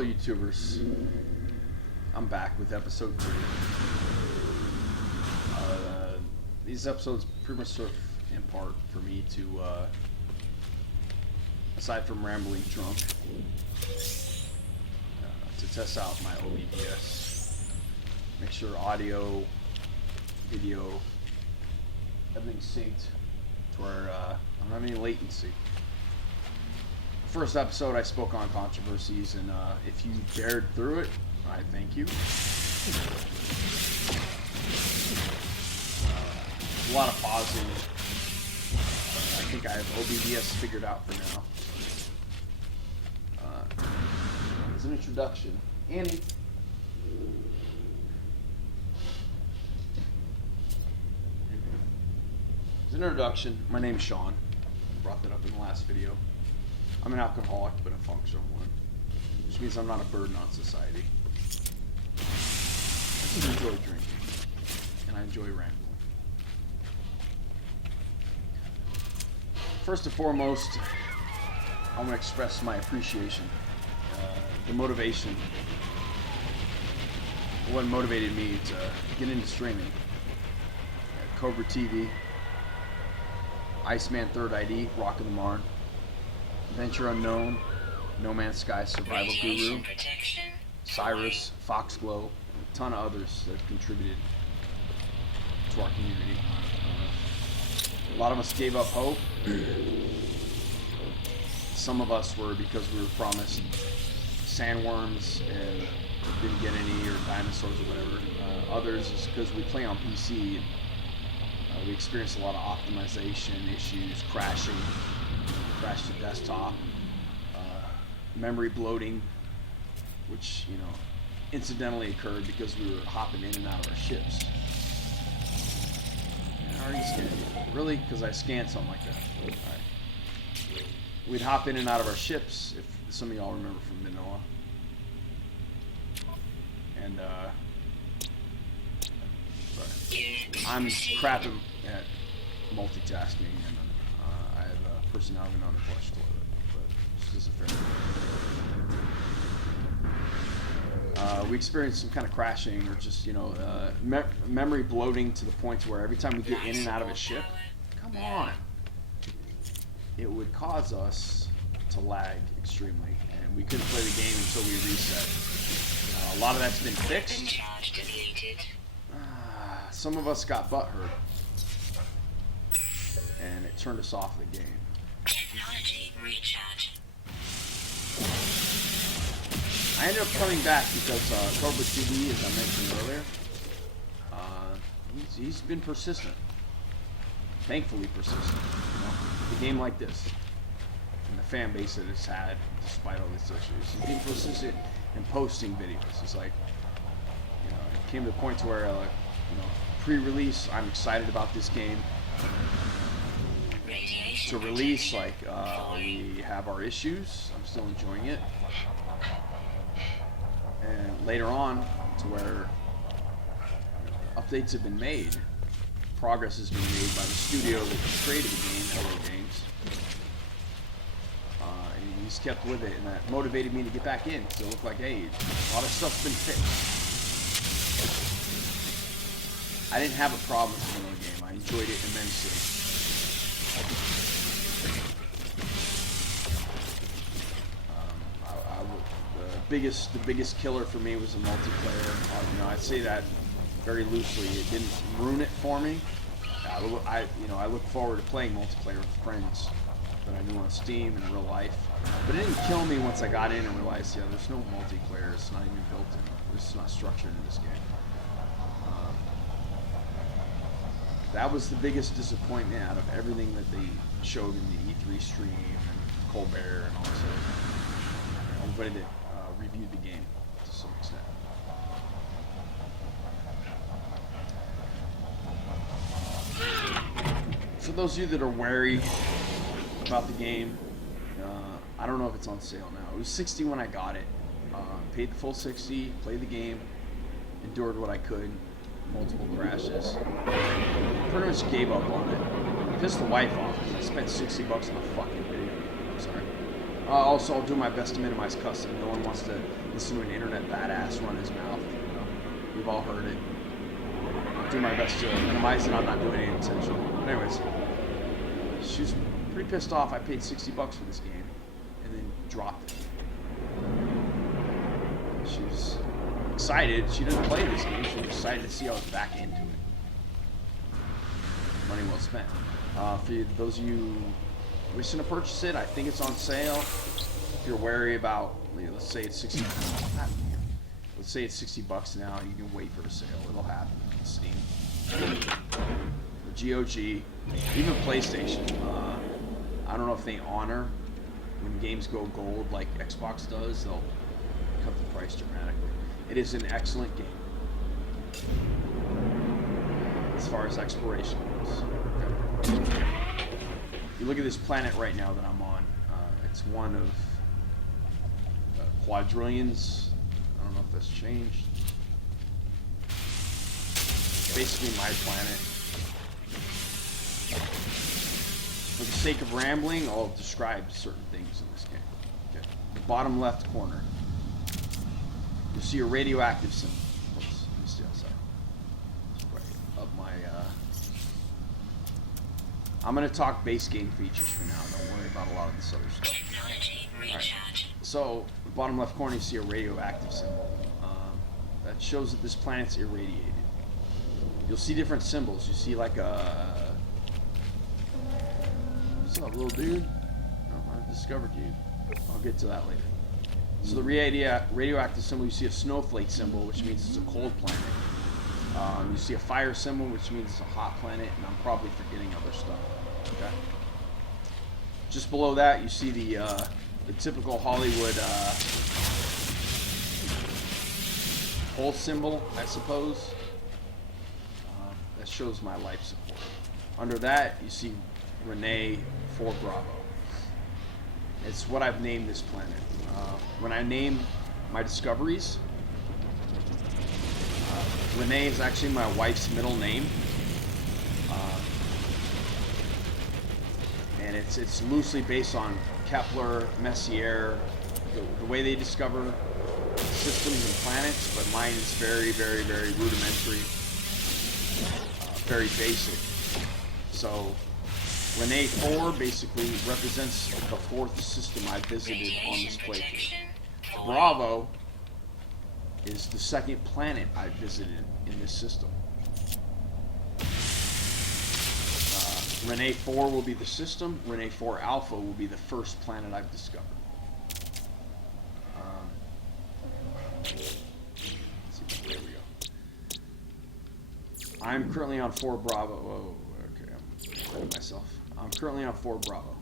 Hello YouTubers, I'm back with episode 3. These episodes pretty much serve in part for me to, aside from rambling drunk, to test out my OBS, make sure audio, video, everything's synced to where I don't have any latency. First episode I spoke on controversies, and if you dared through it, I thank you. A lot of pausing. I think I have OBS figured out for now. As an introduction, Annie. As an introduction, my name is Sean. I brought that up in the last video. I'm an alcoholic, but a functional one, which means I'm not a burden on society. I just enjoy drinking, and I enjoy rambling. First and foremost, I want to express my appreciation, the motivation, what motivated me to get into streaming. CobraTV, Iceman 3rd ID, Rockin' the Marn, Venture Unknown, No Man's Sky Survival Guru, Cyrus, Foxglow, and a ton of others that have contributed to our community. A lot of us gave up hope. Some of us were because we were promised sandworms and didn't get any, or dinosaurs or whatever. Others is because we play on PC. And, we experienced a lot of optimization issues, crashing, crashed the desktop, memory bloating, which, you know, incidentally occurred because we were hopping in and out of our ships. How are you scanning? Really? Because I scanned something like that. Alright. We'd hop in and out of our ships, if some of y'all remember from Manoa. And, sorry. I'm crapping at multitasking, and I have a personality on the flush toilet, but it's just a fair. We experienced some kind of crashing, or just, you know, memory bloating to the point where every time we get in and out of a ship, come on, it would cause us to lag extremely, and we couldn't play the game until we reset. A lot of that's been fixed. Some of us got butthurt, and it turned us off the game. Technology recharge. I ended up coming back because CobraTV, as I mentioned earlier, he's been persistent. Thankfully persistent. You know? A game like this, and the fan base that it's had, despite all these issues, he's been persistent in posting videos. It's like, you know, it came to the point to where, you know, pre-release, I'm excited about this game. To release, like, we have our issues. I'm still enjoying it. And later on, to where, you know, updates have been made, progress has been made by the studio that created the game, Hello Games. And he's kept with it, and that motivated me to get back in. So it looked like, hey, a lot of stuff's been fixed. I didn't have a problem with the Hello game. I enjoyed it immensely. The biggest killer for me was the multiplayer. You know, I say that very loosely. It didn't ruin it for me. I look forward to playing multiplayer with friends that I knew on Steam in real life. But it didn't kill me once I got in and realized, yeah, there's no multiplayer. It's not even built in. It's not structured in this game. That was the biggest disappointment out of everything that they showed in the E3 stream and Colbert and all this other. Everybody that reviewed the game to some extent. For those of you that are wary about the game, I don't know if it's on sale now. It was $60 when I got it. Paid the full $60, played the game, endured what I could. Multiple crashes. Pretty much gave up on it. Pissed the wife off because I spent $60 on a fucking video game. I'm sorry. Also, I'll do my best to minimize cussing. No one wants to listen to an internet badass run his mouth. You know, we've all heard it. I'll do my best to minimize it. I'm not doing it intentionally. But anyways, she's pretty pissed off. I paid $60 for this game and then dropped it. She was excited. She doesn't play this game. She was excited to see I was back into it. Money well spent. For those of you wishing to purchase it, I think it's on sale. If you're wary about, let's say it's 60. Let's say it's $60 now. You can wait for a sale. It'll happen on Steam. The GOG, even PlayStation. I don't know if they honor when games go gold like Xbox does. They'll cut the price dramatically. It is an excellent game as far as exploration goes. Okay. You look at this planet right now that I'm on. It's one of quadrillions. I don't know if that's changed. It's basically my planet. For the sake of rambling, I'll describe certain things in this game. Okay. The bottom left corner, you'll see a radioactive symbol. Oops, let me stay outside. Right up my. I'm going to talk base game features for now. Don't worry about a lot of this other stuff. Right. So, the bottom left corner, you see a radioactive symbol. That shows that this planet's irradiated. You'll see different symbols. You see like a... What's up, little dude? Oh, I've discovered you. I'll get to that later. So the radioactive symbol, you see a snowflake symbol, which means it's a cold planet. You see a fire symbol, which means it's a hot planet, and I'm probably forgetting other stuff. Okay. Just below that, you see the typical Hollywood pulse symbol, I suppose. That shows my life support. Under that, you see Renee 4 Bravo. It's what I've named this planet. When I name my discoveries, Renee is actually my wife's middle name, and it's loosely based on Kepler, Messier, the way they discover systems and planets, but mine is very, very, very rudimentary, very basic. So Renee 4 basically represents the 4th system I visited on this playthrough. Bravo is the 2nd planet I visited in this system. Renee 4 will be the system. Renee 4 Alpha will be the 1st planet I've discovered. There we go. I'm currently on 4 Bravo. Oh, okay, I'm ahead of myself. I'm currently on 4 Bravo.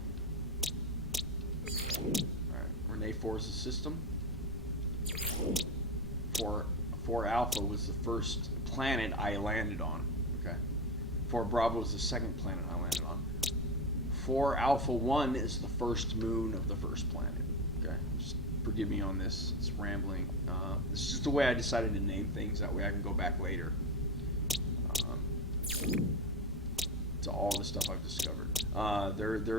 Alright, Renee 4 is the system. 4 Alpha was the 1st planet I landed on. Okay. 4 Bravo is the 2nd planet I landed on. 4 Alpha 1 is the 1st moon of the 1st planet. Okay. Just forgive me on this. It's rambling. This is just the way I decided to name things. That way I can go back later to all the stuff I've discovered. There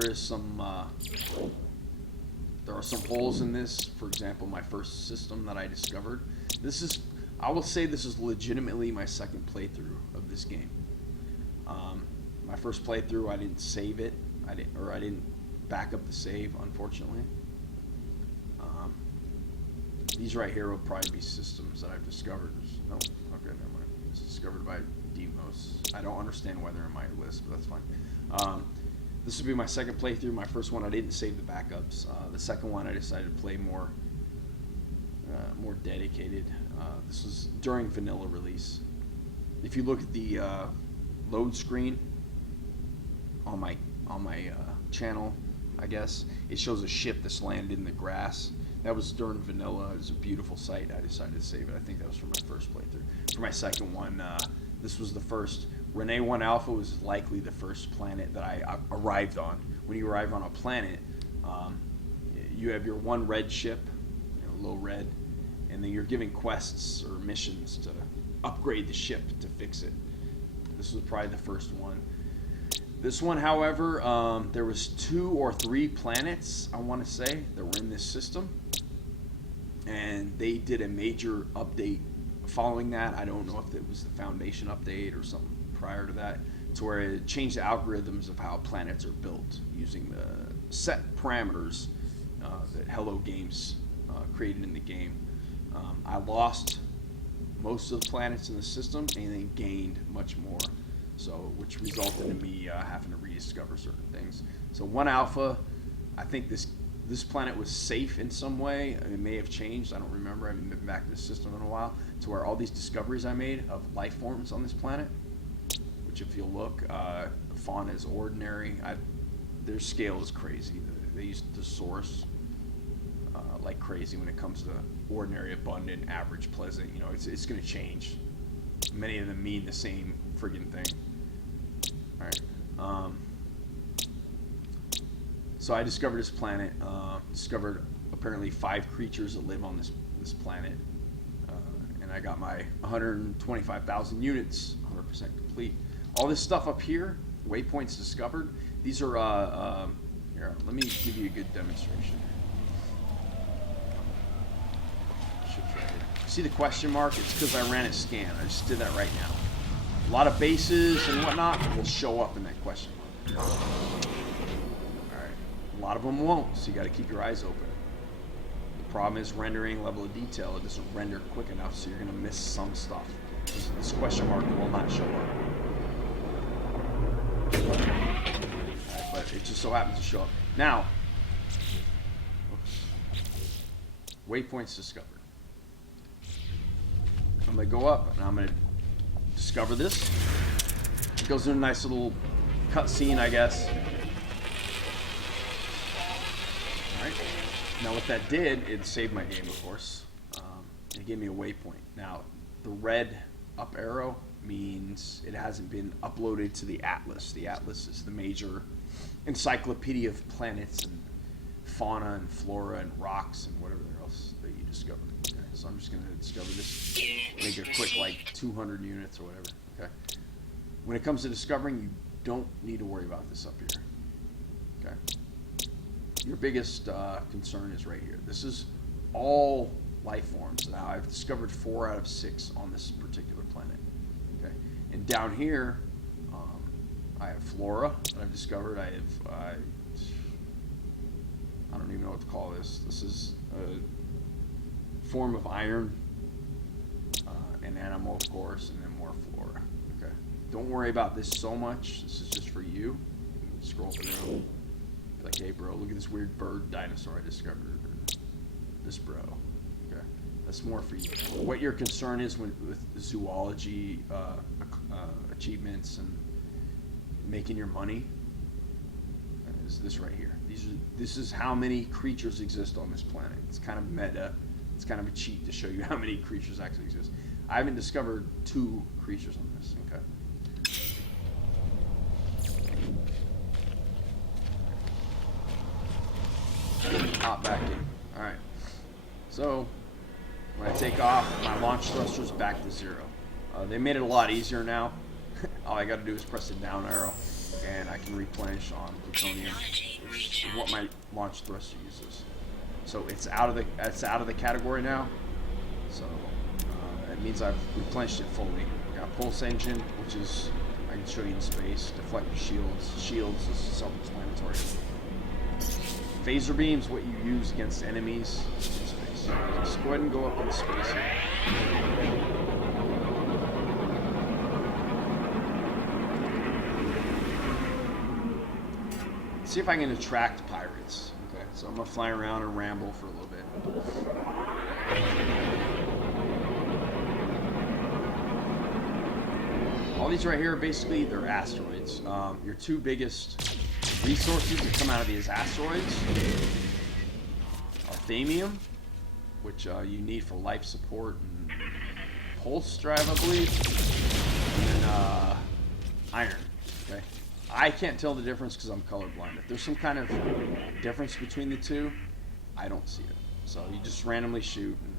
are some holes in this. For example, my first system that I discovered. I will say this is legitimately my 2nd playthrough of this game. My first playthrough, I didn't save it. I didn't back up the save, unfortunately. These right here will probably be systems that I've discovered. No, okay, never mind. It's discovered by Demos. I don't understand why they're in my list, but that's fine. This will be my 2nd playthrough. My first one, I didn't save the backups. The 2nd one, I decided to play more dedicated. This was during vanilla release. If you look at the load screen on my channel, I guess it shows a ship that's landed in the grass. That was during vanilla. It was a beautiful sight. I decided to save it. I think that was for my first playthrough. For my 2nd one, this was the 1st. Renee 1 Alpha was likely the 1st planet that I arrived on. When you arrive on a planet, you have your one red ship, low red, and then you're giving quests or missions to upgrade the ship to fix it. This was probably the 1st one. This one, however, there was 2 or 3 planets, I want to say, that were in this system. And they did a major update following that. I don't know if it was the Foundation update or something prior to that, to where it changed the algorithms of how planets are built using the set parameters that Hello Games created in the game. I lost most of the planets in the system and then gained much more, so which resulted in me having to rediscover certain things. So 1 alpha, I think this planet was safe in some way. It may have changed. I don't remember. I haven't been back to the system in a while. To where all these discoveries I made of life forms on this planet, which if you'll look, fauna is ordinary. Their scale is crazy. They use thesaurus like crazy when it comes to ordinary, abundant, average, pleasant. You know, it's going to change. Many of them mean the same friggin' thing. All right. So I discovered this planet. Discovered apparently 5 creatures that live on this planet, and I got my 125,000 units, 100% complete. All this stuff up here, waypoints discovered. These are here. Let me give you a good demonstration. See the question mark? It's because I ran a scan. I just did that right now. A lot of bases and whatnot will show up in that question mark. Alright. A lot of them won't, so you got to keep your eyes open. The problem is rendering level of detail. It doesn't render quick enough, so you're going to miss some stuff. This question mark will not show up. Alright, but it just so happens to show up. Now, oops. Waypoints discovered. I'm going to go up and I'm going to discover this. It goes in a nice little cutscene, I guess. Alright. Now what that did, it saved my game, of course. It gave me a waypoint. Now, the red up arrow means it hasn't been uploaded to the Atlas. The Atlas is the major encyclopedia of planets and fauna and flora and rocks and whatever else that you discover. Okay, so I'm just going to discover this, make it quick, like 200 units or whatever. Okay. When it comes to discovering, you don't need to worry about this up here. Okay. Your biggest concern is right here. This is all life forms. Now I've discovered 4 out of 6 on this particular planet. Okay. And down here, I have flora that I've discovered. I don't even know what to call this. This is a form of iron, an animal, of course, and then more flora. Okay. Don't worry about this so much. This is just for you. You can scroll through. Like, hey, bro, look at this weird bird dinosaur I discovered. Or this bro. Okay. That's more for you. What your concern is with zoology achievements and making your money is this right here. This is how many creatures exist on this planet. It's kind of meta. It's kind of a cheat to show you how many creatures actually exist. I haven't discovered 2 creatures on this. Okay. Hop back in. Alright. So, when I take off, my launch thruster's back to 0. They made it a lot easier now. All I gotta do is press the down arrow, and I can replenish on plutonium, which is what my launch thruster uses. So it's out of the category now. So it means I've replenished it fully. I got pulse engine, which is, I can show you in space. Deflector shields. Shields is self-explanatory. Phaser beams, what you use against enemies in space. Just go ahead and go up into space here. See if I can attract pirates. Okay, so I'm gonna fly around and ramble for a little bit. All these right here, basically, they're asteroids. Your 2 biggest resources that come out of these asteroids are thamium, which you need for life support and pulse drive, I believe, and then iron. Okay. I can't tell the difference because I'm colorblind. If there's some kind of difference between the 2, I don't see it. So you just randomly shoot, and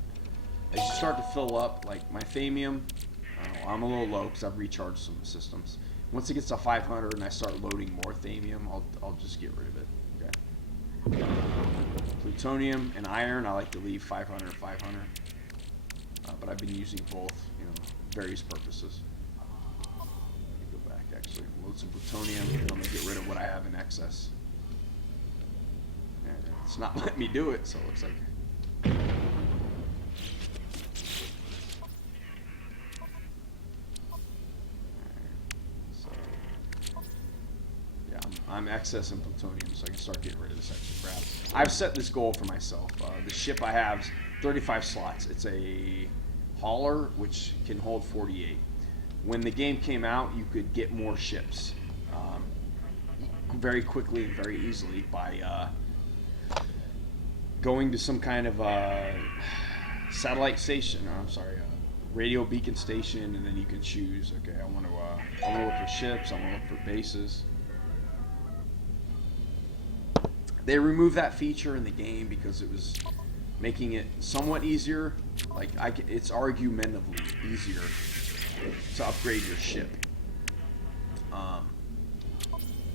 as you start to fill up, like my thamium, I'm a little low because I've recharged some systems. Once it gets to 500 and I start loading more thamium, I'll just get rid of it. Okay. Plutonium and iron, I like to leave 500 and 500. But I've been using both, you know, various purposes. Let me go back, actually. Load some plutonium, and I'm going to get rid of what I have in excess. And it's not letting me do it, so it looks like... I'm excessing plutonium, so I can start getting rid of this extra crap. I've set this goal for myself. The ship I have is 35 slots. It's a hauler, which can hold 48. When the game came out, you could get more ships very quickly and very easily by going to some kind of satellite station. Radio beacon station, and then you can choose. Okay, I want to look for ships. I want to look for bases. They removed that feature in the game because it was making it somewhat easier. Like, it's argumentatively easier to upgrade your ship.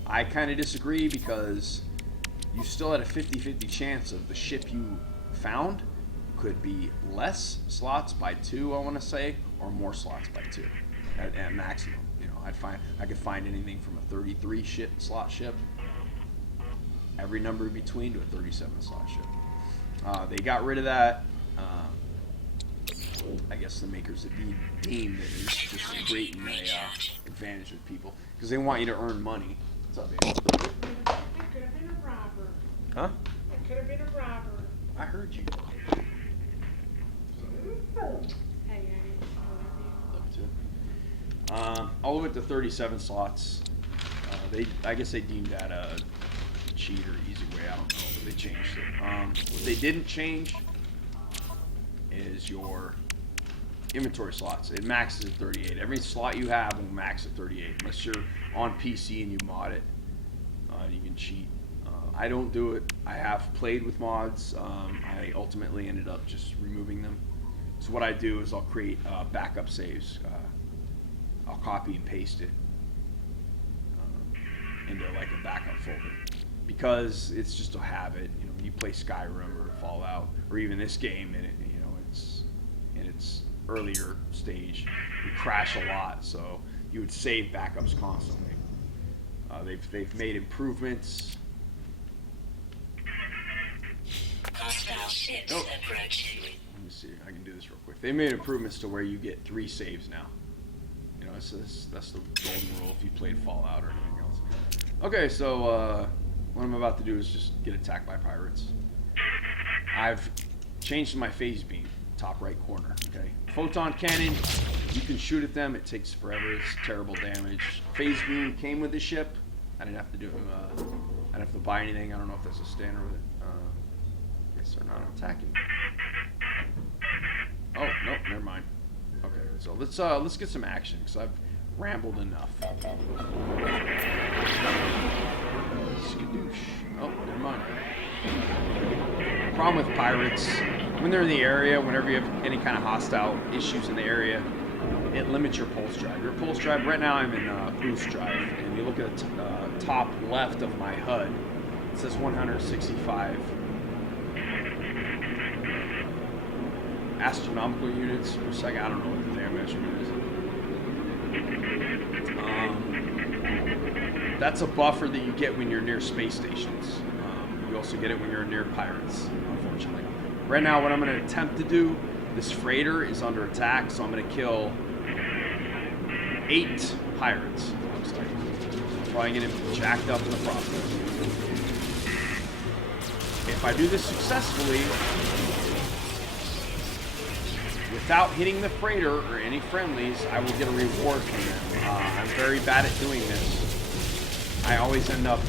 I kind of disagree because you still had a 50-50 chance of the ship you found could be less slots by 2, I want to say, or more slots by 2 at maximum. You know, I could find anything from a 33 slot ship, every number in between, to a 37 slot ship. They got rid of that. I guess the makers deemed it is just creating a advantage with people because they want you to earn money. What's up, baby? I could have been a robber. Huh? I could have been a robber. I heard you. Hey, All the way to 37 slots. I guess they deemed that a cheat or easy way. I don't know, but they changed it. What they didn't change is your inventory slots. It maxes at 38. Every slot you have will max at 38, unless you're on PC and you mod it. You can cheat. I don't do it. I have played with mods. I ultimately ended up just removing them. So what I do is I'll create backup saves. I'll copy and paste it into like a backup folder because it's just a habit. You know, when you play Skyrim or Fallout or even this game, and it's in its earlier stage, you crash a lot, so you would save backups constantly. They've made improvements. Ships approaching. Let me see. I can do this real quick. They made improvements to where you get 3 saves now. You know, that's the golden rule if you played Fallout or anything else. Okay, so what I'm about to do is just get attacked by pirates. I've changed my phase beam, top right corner. Okay, photon cannon. You can shoot at them. It takes forever. It's terrible damage. Phase beam came with the ship. I didn't have to do. I didn't have to buy anything. I don't know if that's a standard with it. Yes, they're not attacking. Oh nope, never mind. Okay, so let's get some action because I've rambled enough. Skadoosh. Oh, never mind. Problem with pirates, when they're in the area, whenever you have any kind of hostile issues in the area, it limits your pulse drive. Your pulse drive, right now I'm in boost drive, and you look at the top left of my HUD, it says 165 astronomical units per second. I don't know what the damn measurement is. That's a buffer that you get when you're near space stations. You also get it when you're near pirates, unfortunately. Right now, what I'm going to attempt to do, this freighter is under attack, so I'm going to kill 8 pirates, it looks like. Probably get him jacked up in the process. If I do this successfully, without hitting the freighter or any friendlies, I will get a reward from them. I'm very bad at doing this. I always end up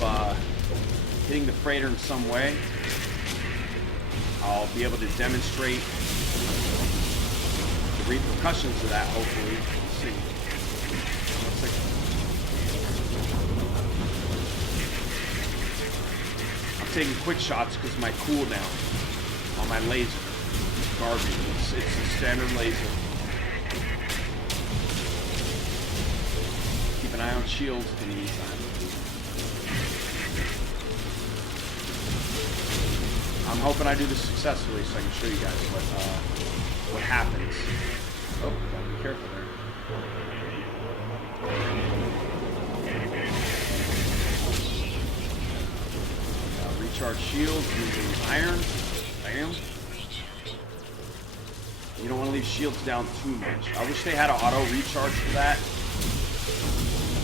hitting the freighter in some way. I'll be able to demonstrate the repercussions of that, hopefully. Let's see. I'm taking quick shots because my cooldown on my laser is garbage. It's a standard laser. Keep an eye on recharge shields in the meantime. I'm hoping I do this successfully so I can show you guys what happens. Oh, gotta be careful there. Recharge shields using iron. Bam. You don't want to leave shields down too much. I wish they had an auto recharge for that,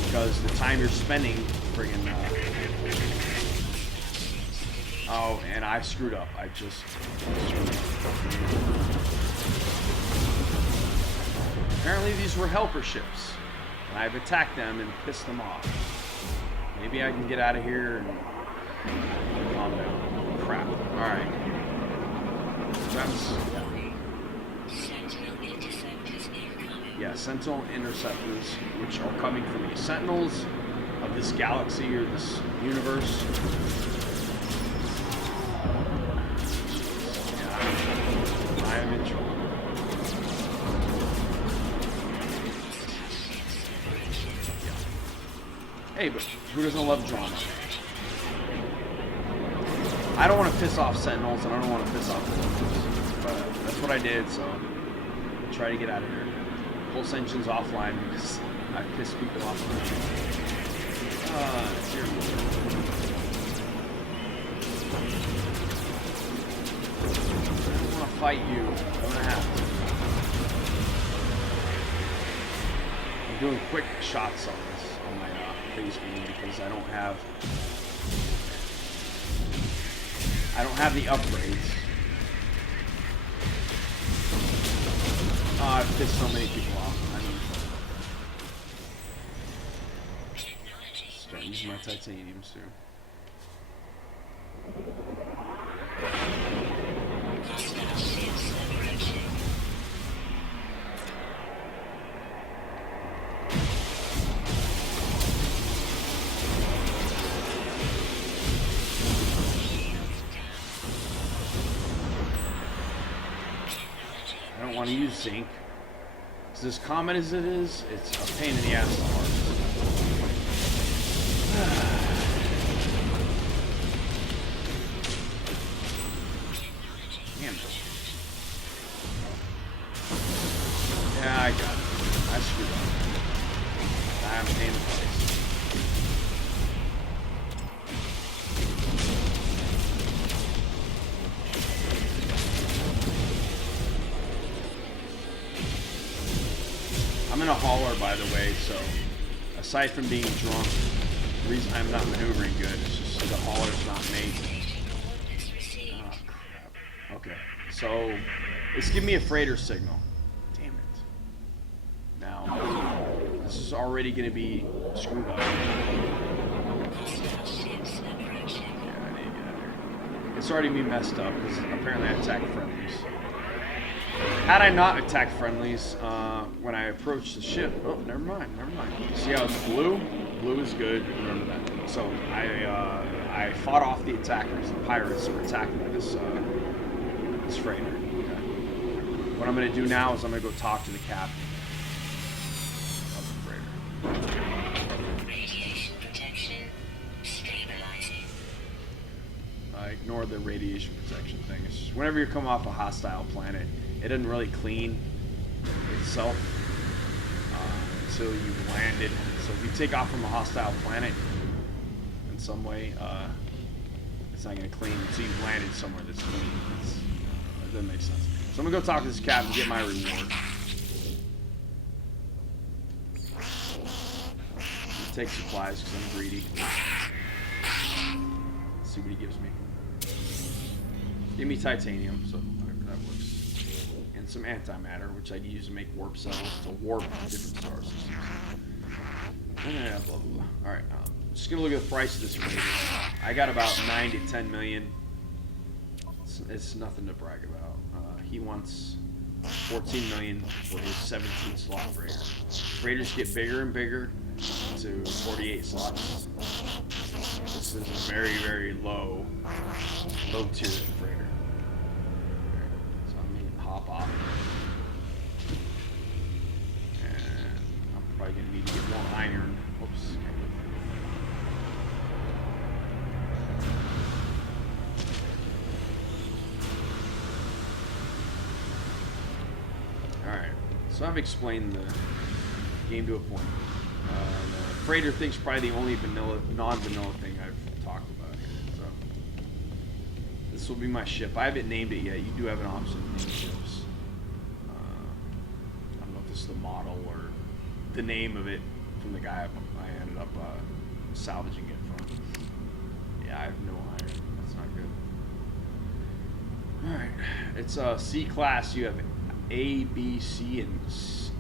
because the time you're spending friggin' oh, and I screwed up. I just screwed up. Apparently these were helper ships, and I've attacked them and pissed them off. Maybe I can get out of here and calm down. Crap. Alright. That's... yeah, Sentinel interceptors, which are coming from the Sentinels of this galaxy or this universe. Yeah, I am in trouble. Hey, but who doesn't love drama? I don't want to piss off Sentinels, and I don't want to piss off Sentinels, but that's what I did, so I'll try to get out of here. Pulse engine's offline because I pissed people off. Dear Lord. I don't want to fight you. I'm gonna have to. I'm doing quick shots on this on my phase game because I don't have the upgrades. I've pissed so many people off. Start using my titaniums too. I don't want to use zinc. Because as common as it is, it's a pain in the ass to harvest. Damn it. Yeah, I got it. I screwed up. I'm paying the price. I'm in a hauler, by the way, so aside from being drunk, the reason I'm not maneuvering good is just the hauler's not made. Oh, crap. Okay, so it's giving me a freighter signal. Damn it. Now, this is already going to be screwed up. Yeah, I need to get out of here. It's already been messed up because apparently I attacked friendlies. Had I not attacked friendlies when I approached the ship, oh, never mind. See how it's blue? Blue is good. Remember that. So I fought off the attackers, the pirates who were attacking this freighter. Okay. What I'm going to do now is I'm going to go talk to the captain of the freighter. Radiation protection stabilizing. Ignore the radiation protection thing. It's just whenever you come off a hostile planet, it doesn't really clean itself until you've landed. So if you take off from a hostile planet in some way, it's not going to clean until you've landed somewhere that's clean. That doesn't make sense. So I'm going to go talk to this captain and get my reward. Take supplies because I'm greedy. Let's see what he gives me. Give me titanium, so that works. And some antimatter, which I'd use to make warp cells to warp different star systems. Yeah, blah, blah, blah. Alright, just gonna look at the price of this freighter. I got about 9 to 10 million. It's nothing to brag about. He wants 14 million for his 17 slot freighter. Freighters get bigger and bigger to 48 slots. This is a very, very low tier freighter. So I'm gonna hop off. And I'm probably gonna need to get more iron. Oops. ships. Alright, so I've explained the game to a point. The freighter thing's probably the only non-vanilla thing I've talked about here. So this will be my ship. I haven't named it yet. You do have an option to name ships. I don't know if this is the model or the name of it from the guy I ended up salvaging it from. Yeah, I have no iron. That's not good. Alright, it's C class. You have A, B, C, and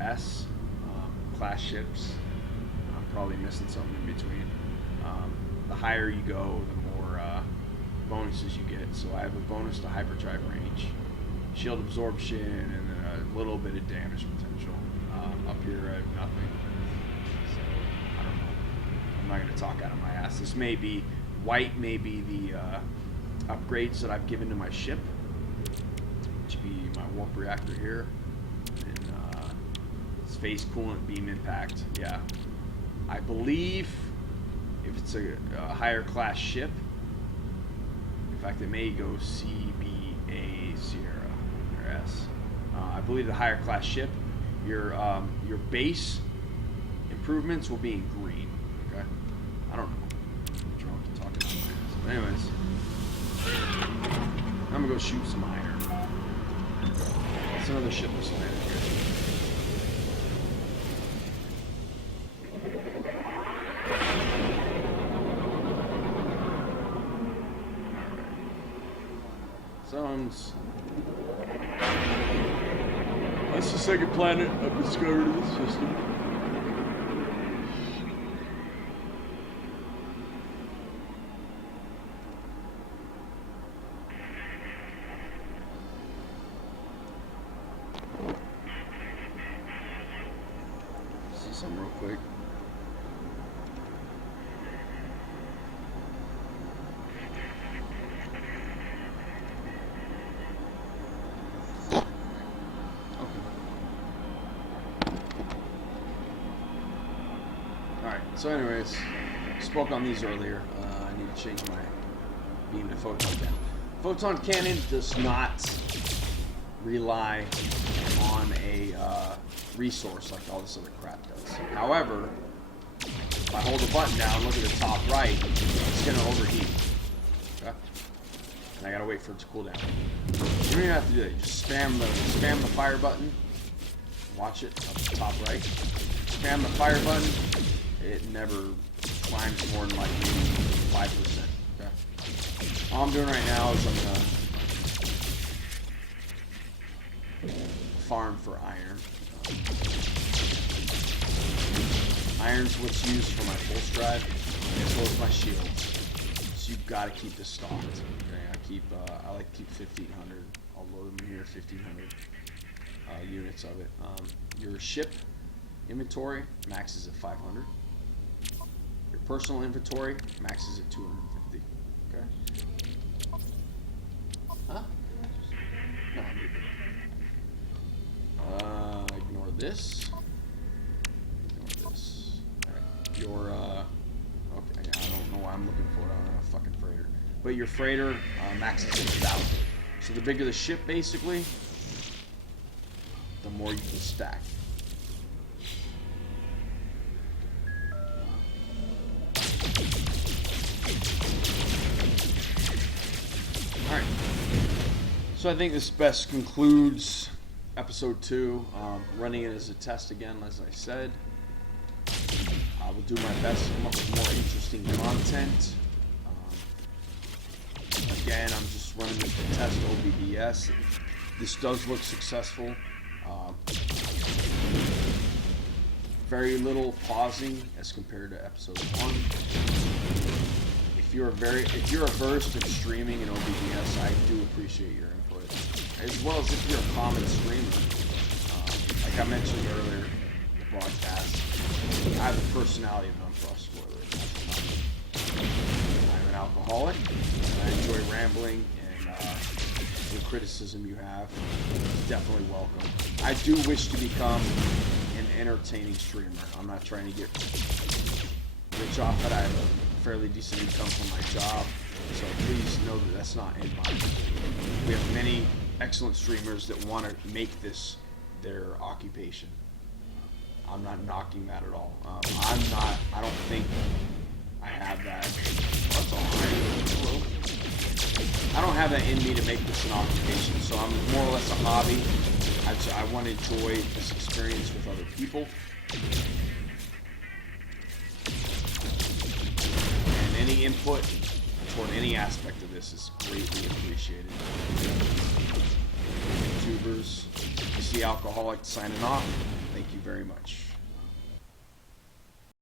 S class ships. I'm probably missing something in between. The higher you go, the more bonuses you get. So I have a bonus to hyperdrive range, shield absorption, and then a little bit of damage potential. Up here I have nothing. So I don't know. I'm not going to talk out of my ass. This may be white, may be the upgrades that I've given to my ship, which would be my warp reactor here, and space coolant beam impact. Yeah, I believe if it's a higher class ship, in fact it may go C, B, A, Sierra, or S. I believe the higher class ship, your base improvements will be in green. Okay, I don't know. I'm drunk to talk about my ass. But anyways, I'm gonna go shoot some iron. That's another ship that's landed here. Sounds. That's the second planet I've discovered in the system. See something real quick. So anyways, spoke on these earlier. I need to change my beam to photon cannon. Photon cannon does not rely on a resource like all this other crap does. However, if I hold the button down, look at the top right, it's going to overheat. Okay? And I got to wait for it to cool down. You don't even have to do that. You just spam the fire button. Watch it up the top right. Spam the fire button. It never climbs more than like maybe 5%. Okay. All I'm doing right now is I'm gonna farm for iron. Iron's what's used for my pulse drive, as well as my shields. So you've got to keep this stocked. Okay, I like to keep 1,500. I'll load them in here, 1,500 units of it. Your ship inventory maxes at 500. Your personal inventory maxes at 250. Okay. Huh? No, I'm good. Ignore this. Ignore this. Alright. Your okay, I don't know why I'm looking for it on a fucking freighter. But your freighter maxes at 1,000. So the bigger the ship, basically, the more you can stack. Alright, so I think this best concludes episode 2. Running it as a test again, as I said. I will do my best to come up with more interesting content. Again, I'm just running this to test OBDS. This does look successful. Very little pausing as compared to episode 1. If you're averse to streaming in OBDS, I do appreciate your input, as well as if you're a common streamer. Like I mentioned earlier in the broadcast, I have the personality of an unfrost spoiler. I'm an alcoholic, and I enjoy rambling, and the criticism you have is definitely welcome. I do wish to become an entertaining streamer. I'm not trying to get rich off it. I have a fairly decent income from my job, so please know that that's not in mind. We have many excellent streamers that want to make this their occupation. I'm not knocking that at all. I don't think I have that. That's all right. I don't have that in me to make this an occupation, so I'm more or less a hobby. I want to enjoy this experience with other people. And any input toward any aspect of this is greatly appreciated. YouTubers, PC Alcoholic signing off. Thank you very much.